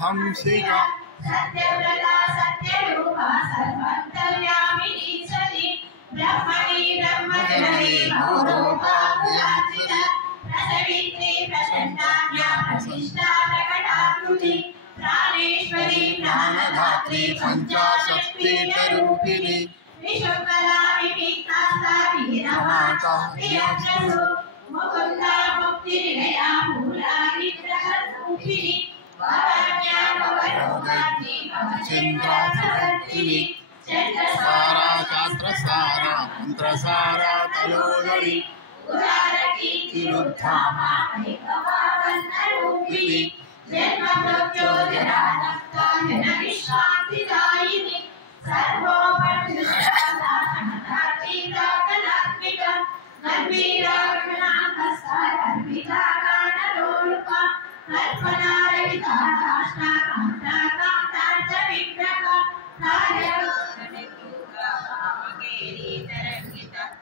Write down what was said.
हंसिका सत्यव्रता सत्यरूपा सर्वन्तर्यामिनी सती ब्रह्मणि ब्रह्मचरी बहुरूपा पुराजिता प्रसवित्री प्रचण्डाज्ञा प्रतिष्ठा प्रकटाकृति प्राणेश्वरी प्राणधात्री पञ्चाशक्तिरूपिणी विशुद्धला विपीतास्ता वीरमाता प्रियजसु मुकुन्दा मुक्तिनिलया मूला निग्रहरूपिणी वाराण्या भवरोगाग्नि भवचन्द्राचरवर्तिनि चन्द्रसारा शास्त्रसारा मंत्रसारा तलोदरी उदारकीर्तिरुद्धामा ऐकवावन्नरूपिणी जन्ममृत्यो जरानक्ता जनविश्रान्तिदायिनि सर्वोपनिषदात्मिका गर्भीरागणाकस्ता गर्भिता गानलोलुका कल्पनारहिता काष्ठा